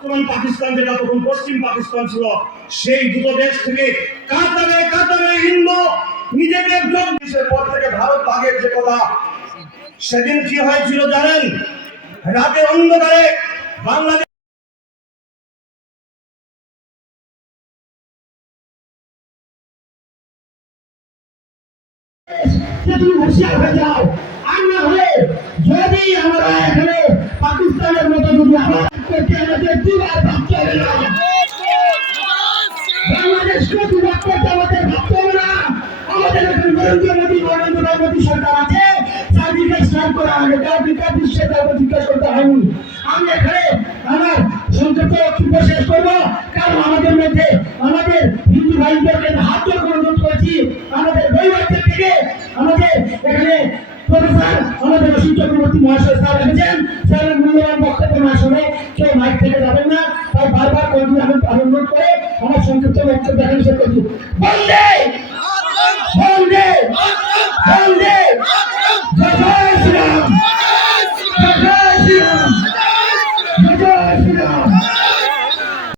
পাকিস্তান যেটা তখন পশ্চিম পাকিস্তান ছিল, সেই দুটো দেশ থেকে কাতারে কাতারে হিন্দু নিজেদের জন্মের পর থেকে ভারত ভাগের যে কথা, সেদিন কি হয়েছিল জানেন? রাতে অন্ধকারে বাংলাদেশ তুমি হুঁশিয়ার হয়ে যাও, আর না হলে যদি আমরা এখানে পাকিস্তানের মতো যদি আবার করতে আমাদের দুবার ভাবতে হবে না, বাংলাদেশকে দুবার করতে আমাদের ভাবতে হবে না। আমাদের এখন নরেন্দ্র মোদী সরকার আছে, চারদিকে স্নান করা হবে, চারদিকে বিশ্বের কাউকে জিজ্ঞেস করতে হয়নি। আমি এখানে আমার সংক্ষিপ্ত বক্তব্য শেষ করবো, কারণ আমাদের মধ্যে আমাদের হিন্দু ভাইদেরকে হাত জোর করে অনুরোধ করেছি, আমাদের বৈবাহিক থেকে আমাদের এখানে প্রফেসর আমাদের অসীম চক্রবর্তী মহাশয় স্যার এসেছেন, স্যারের মূল্যবান বক্তব্য না শুনে কেউ মাইক থেকে যাবেন না, তাই বারবার অনুরোধ করে আমার সংক্ষিপ্ত বক্তব্য এখানে শেষ করছি। বন্দে বন্দে বন্দে জয়